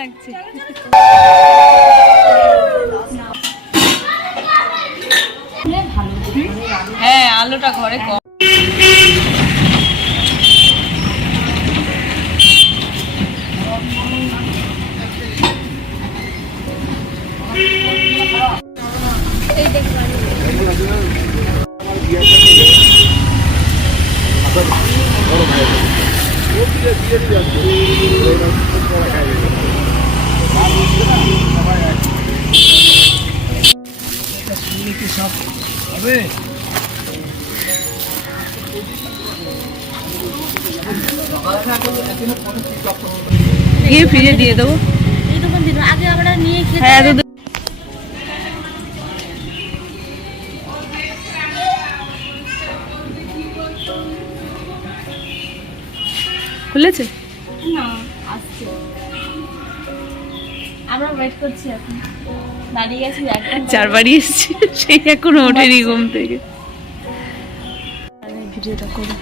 লাগছে। হ্যাঁ আলোটা ঘরে কম। গিয়ে ফ্রিজে দিয়ে দেবো। আগে আমরা নিয়ে খেতে খুলেছে না, আসছে। আমরা ওয়েট করছি, এখন দাঁড়িয়ে আছি, চারবারই এসেছি, সেই এখনো ওঠেনি ঘুম থেকে। ভিডিওটা করি।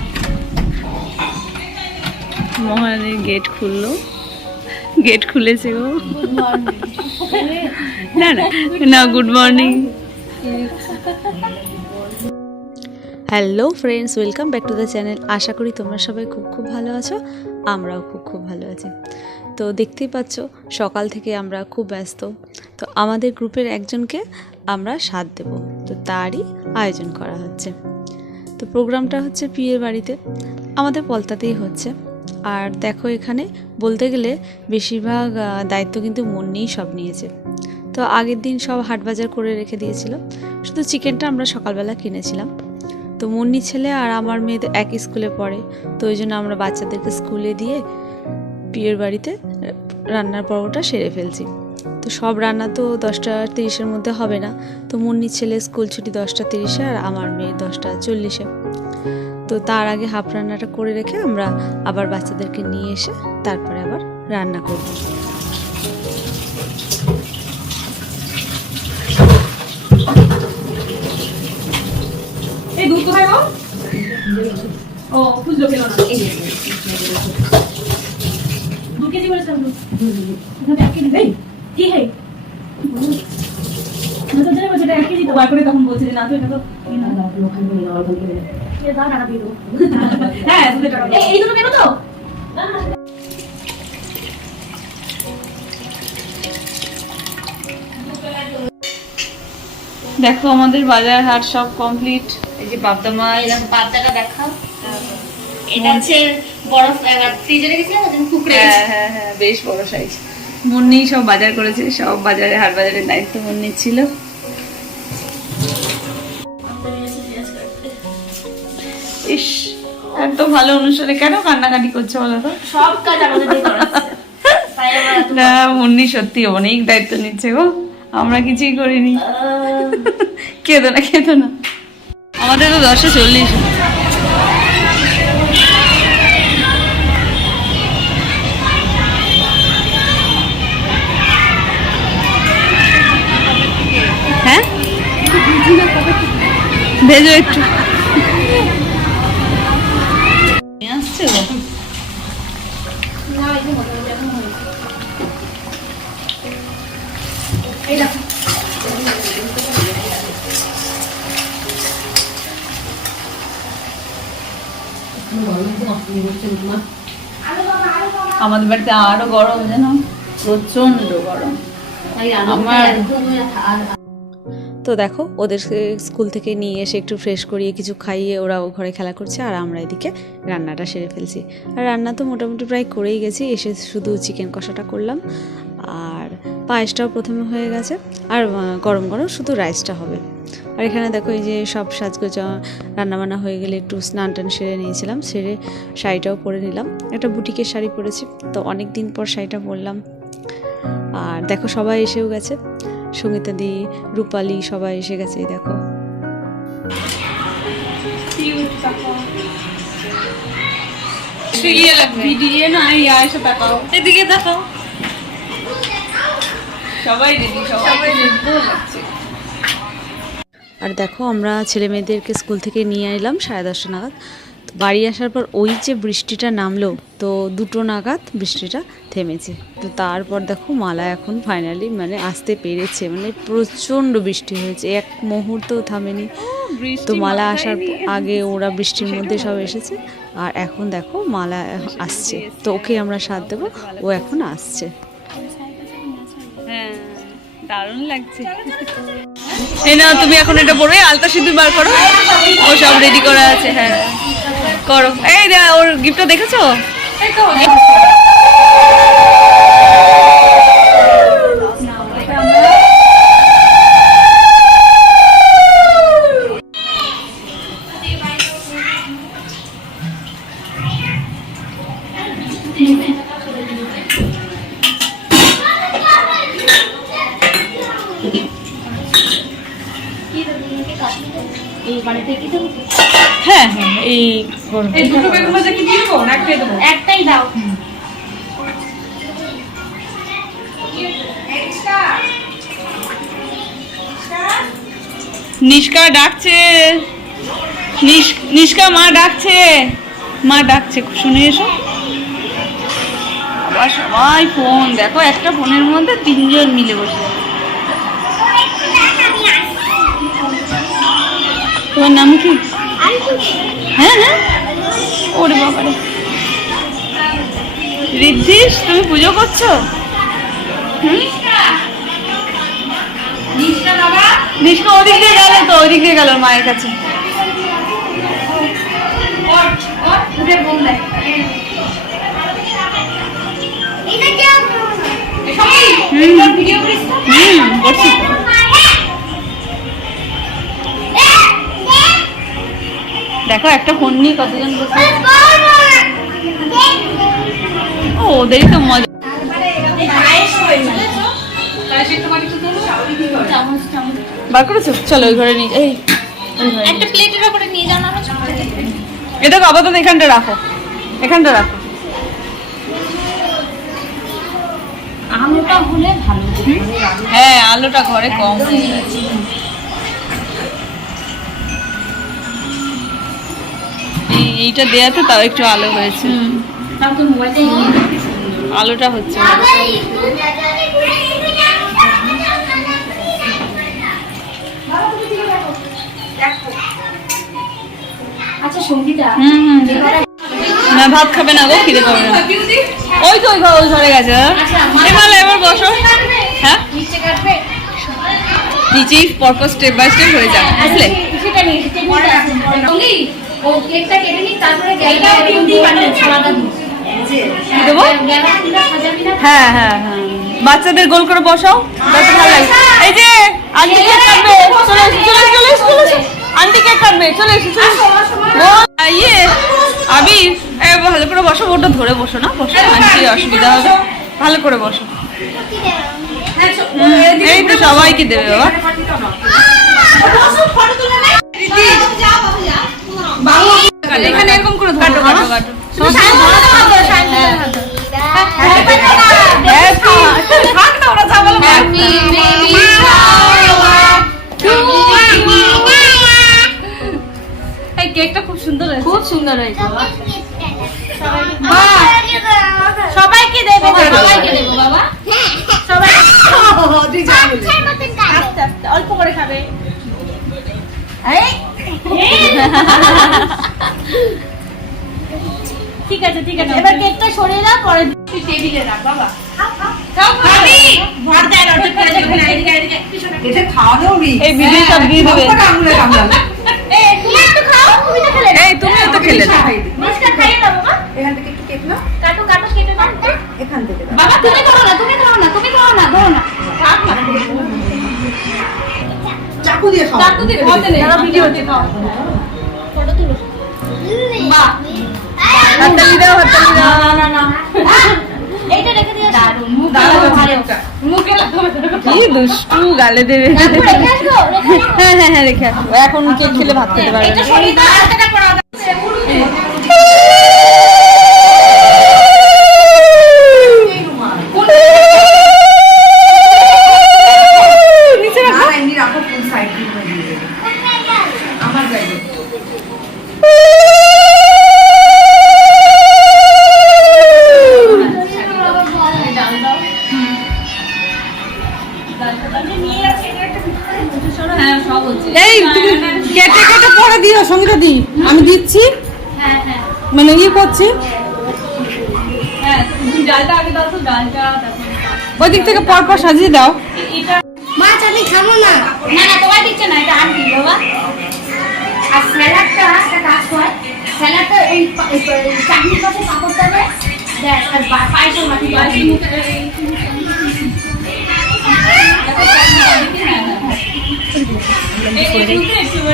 মহারানীর গেট খুললো, গেট খুলেছে গো। না না না, good morning. Hello friends, welcome back to the channel. আশা করি তোমরা সবাই খুব খুব ভালো আছো, আমরাও খুব খুব ভালো আছি। তো দেখতেই পাচ্ছ সকাল থেকে আমরা খুব ব্যস্ত। তো আমাদের গ্রুপের একজনকে আমরা স্বাদ দেব, তো তারই আয়োজন করা হচ্ছে। তো প্রোগ্রামটা হচ্ছে পিয়ের বাড়িতে, আমাদের পলতাতেই হচ্ছে। আর দেখো এখানে বলতে গেলে বেশিরভাগ দায়িত্ব কিন্তু মুন্নিই সব নিয়েছে। তো আগের দিন সব হাট বাজার করে রেখে দিয়েছিল, শুধু চিকেনটা আমরা সকালবেলা কিনেছিলাম। তো মুন্নি ছেলে আর আমার মেয়ে একই স্কুলে পড়ে, তো ওই জন্য আমরা বাচ্চাদেরকে স্কুলে দিয়ে পিয়ের বাড়িতে রান্নার পর্বটা সেরে ফেলছি। তো সব রান্না তো 10টা 30-এর মধ্যে হবে না, তো মুন্নি ছেলে স্কুল ছুটি 10টা 30-এ আর আমার মেয়ে 10টা 40-এ। তো তার আগে হাফ রান্নাটা করে রেখে আমরা আবার বাচ্চাদেরকে নিয়ে এসে তারপরে আবার রান্না করব। এই দুধ কোথায় গো? ও খুঁজলো কেন না? এই 2 কেজি বলেছিলাম দুধ। এটা 1 কেজি দেই? কি হে? না তো জানি যেটা 1 কেজি তো বার করে তখন বলছে যে না তো এটা তো না না লোকাল বলি না অল্প করে। এ দাও টাকা দিয়ে দাও। হ্যাঁ দুধের টাকা। এই দুটো কেন তো? দেখো আমাদের বাজার হাট সব কমপ্লিট। এই যে পাবদা মাছ, এরকম পাবদাটা দেখাও। এটা হচ্ছে বরফ ফ্রিজে রেখেছিলাম, ওদিন কুকড়ে গেছে। হ্যাঁ হ্যাঁ বেশ বড় সাইজ। মুন্নি সব বাজার করেছে, সব বাজারে হাট বাজারের দায়িত্ব মুন্নি ছিল। ইস এত ভালো অনুষ্ঠানে কেন কান্নাকাটি করছে বলো তো? সব কাজ আমাদের দিয়ে করাচ্ছে। না মুন্নি সত্যি অনেক দায়িত্ব নিচ্ছে গো, আমরা কিছুই করিনি। কেঁদো না কেঁদো না, আমাদের তো 10:40। হ্যাঁ ভেজো একটু আসছে গো। আমাদের বাড়িতে আরো গরম, জানো প্রচন্ড গরম। তো দেখো ওদের স্কুল থেকে নিয়ে এসে একটু ফ্রেশ করিয়ে কিছু খাইয়ে ওরা ঘরে খেলা করছে, আর আমরা এদিকে রান্নাটা সেরে ফেলছি। আর রান্না তো মোটামুটি প্রায় করেই গেছি, এসে শুধু চিকেন কষাটা করলাম, আর পায়েসটাও প্রথমে হয়ে গেছে, আর গরম গরম শুধু রাইসটা হবে। আর এখানে দেখো এই যে সব সাজগোজ রান্নাবান্না হয়ে গেলে একটু স্নান টান সেরে নিয়েছিলাম, সেরে শাড়িটাও পরে নিলাম। একটা বুটিকের শাড়ি পরেছি, তো অনেক দিন পর শাড়িটা পরলাম। আর দেখো সবাই এসেও গেছে, সঙ্গীতা দি, রূপালি সবাই এসে গেছে। এই দেখো এদিকে দেখাও, সবাই রেডি, সবাই রেডি। আর দেখো আমরা ছেলে মেয়েদেরকে স্কুল থেকে নিয়ে এলাম 10:30 নাগাদ। বাড়ি আসার পর ওই যে বৃষ্টিটা নামলো, তো 2টো নাগাদ বৃষ্টিটা থেমেছে। তো তারপর দেখো মালা এখন ফাইনালি মানে আসতে পেরেছে, মানে প্রচণ্ড বৃষ্টি হয়েছে, এক মুহূর্তও থামেনি। তো মালা আসার আগে ওরা বৃষ্টির মধ্যে সব এসেছে, আর এখন দেখো মালা আসছে, তো ওকে আমরা সাথ দেবো, ও এখন আসছে। হ্যাঁ, দারুণ লাগছে। এই না, তুমি এখন এটা পড়বে, আলতা সিঁদুর বার করো, ও সব রেডি করা আছে। হ্যাঁ করো। এই ওর গিফটটা দেখেছো? হ্যাঁ হ্যাঁ, এই দুটো বেগুন ভাজা কি দিয়ে দেবো না একটাই দেবো? একটাই দাও। নিষ্কা ডাকছে, নিষ্কা মা ডাকছে, মা ডাকছে, শুনে এসো। আবার সবাই ফোন দেখো, একটা ফোনের মধ্যে 3জন মিলে বসে। তোমার নাম কি? হ্যাঁ হ্যাঁ, ওরে বাবারে, ঋদ্ধিস তুমি পুজো করছো? নিষ্কা ওদিক দিয়ে গেল, তো ওদিক দিয়ে গেল মায়ের কাছে। দেখো একটা ফোন নিয়ে কতজন বসে। ও ওদেরই তো মজা। বার করেছো? চলো ওই ঘরে নিয়ে, এই একটা প্লেটের উপরে নিয়ে যাও না। এটা আপাতত এখানটা রাখো, এখানটা রাখো। আলুটা হলে ভালো। হ্যাঁ, আলুটা ঘরে কম হয়ে গেছে। এইটা দেয়াতে তাও একটু আলো হয়েছে। আলোটা হচ্ছে আচ্ছা সঙ্গীতা, না ভাত খাবে না গো, খিদে পাবে না। ওই তো ওই ঘরে গেছে। এবার বসো। হ্যাঁ, নিচেই পরপর স্টেপ বাই স্টেপ হয়ে যাবে, বুঝলে? ও কেকটা কেটে নি, তারপরে গ্যাসটা সালাদা দেবো। হ্যাঁ হ্যাঁ হ্যাঁ, বাচ্চাদের গোল করে বসাও, তাতে ভালো লাগে। এই যে আন্টি কেক কাটবে, চলে এসো চলে এসো চলে এসো চলে এসো, আন্টি কেক কাটবে, চলে এসো চলে এসো। ইয়ে আবির, ভালো করে বসো, ওটা ধরে বসো না, বসো, আন্টি অসুবিধা হবে, ভালো করে বসো। এই তো সবাইকে দেবে বাবা। এখানে এরকম করে কাটো কাটো কাটো। এই কেকটা খুব সুন্দর হয়েছে, খুব সুন্দর হয়েছে। সবাইকে দেবে, সবাইকে দেবে বাবা, সবাই আস্তে আস্তে অল্প করে খাবে। ঠিক আছে ঠিক আছে, এবার কেকটা সরিয়ে দাও, পরে টেবিলে রাখ বাবা। এই ভিডিও সব দিয়ে দেবে। এই তুমিও তো খেলে বাবা, তুমি খাও না, তুমি খাও না, তুমি খাও না, ধরো না, চাকু দিয়ে খাও, চাকু দিয়ে খাওয়াতে নেই, ভিডিওতে খাও, ফটো তুলো। বাহ, হাততালি দাও, হাততালি দাও। না না না, এইটা রেখে দিও, দারুণ, মুখ ভালো, মুখে লাগাবে, কি দুষ্টু, গালে দেবে। হ্যাঁ হ্যাঁ হ্যাঁ, রেখে আসো, এখন কেক খেলে ভাত খেতে পারবে না। করছি। হ্যাঁ ডালটা আগে দাও তো, ডালটা ওই দিক থেকে পর পর সাজিয়ে দাও। মাছ আমি খাবো না। না না তোমায় দিচ্ছে না, এটা আনবি বাবা। আর স্যালাডটা একটা কাজ কর, স্যালাডটা ওই চাটনির পাশে পাপড় দেবে, দেখ আর পায়েসের মাটি পায়েসের মুখে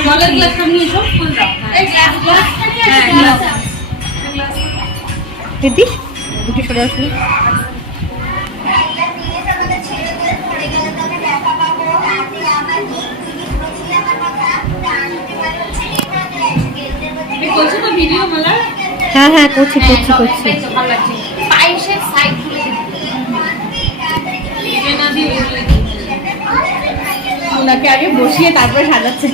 জলের গ্লাসটা নিয়ে এসো, ফুল দাও। এই গ্লাসটা নিয়ে এসো। দিদি দুটো সরে আসলে করছো তো ভিডিও মালা? হ্যাঁ হ্যাঁ করছি করছি করছি। ভালো লাগছে। পায়েসের সাইড গুলো ওনাকে আগে বসিয়ে তারপরে সাজাচ্ছে।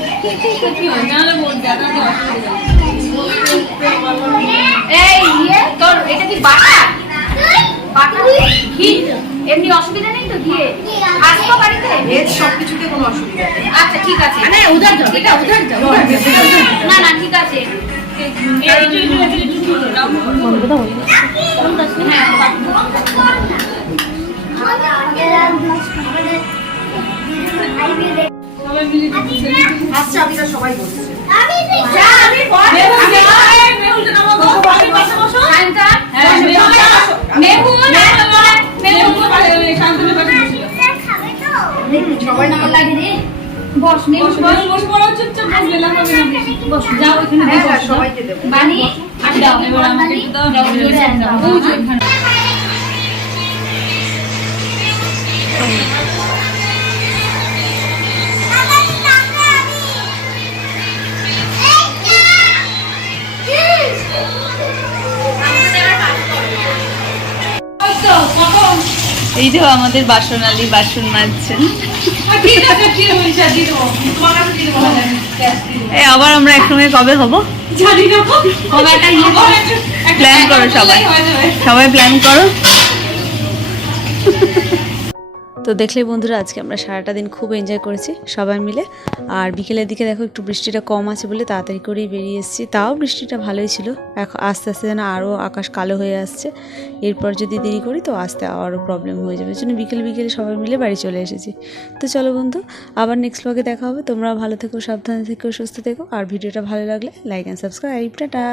এই ইয়ে তোর এটা কি বাটা? বাটা ঘি এমনি অসুবিধা নেই তো ঘিয়ে আসতো বাড়িতে? এর সবকিছুতে কোনো অসুবিধা নেই। আচ্ছা ঠিক আছে। মানে উধার যাও, এটা উধার যাও। না না ঠিক আছে। আচ্ছা আমি তো সবাই বলছি। সবাই না বস যাও ওখানে হ্যাঁ হ্যাঁ সবাইকে দেবো। বানি দাও এবার আমাকে দাও। এই যে আমাদের বাসনালী বাসন মাজছেন। এই আবার আমরা একসঙ্গে কবে হব? প্ল্যান করো সবাই, সবাই প্ল্যান করো। তো দেখলে বন্ধুরা আজকে আমরা সারাটা দিন খুব এনজয় করেছি সবাই মিলে। আর বিকেলের দিকে দেখো একটু বৃষ্টিটা কম আছে বলে তাড়াতাড়ি করেই বেরিয়ে এসেছি। তাও বৃষ্টিটা ভালোই ছিল। এখন আস্তে আস্তে যেন আরও আকাশ কালো হয়ে আসছে। এরপর যদি দেরি করি তো আসতে আরও প্রবলেম হয়ে যাবে। জন্য বিকেলে সবাই মিলে বাড়ি চলে এসেছি। তো চলো বন্ধু, আবার নেক্সট ব্লগে দেখা হবে। তোমরা ভালো থেকো, সাবধানে থেকো, সুস্থ থেকো। আর ভিডিওটা ভালো লাগলে লাইক অ্যান্ড সাবস্ক্রাইব। টাটা।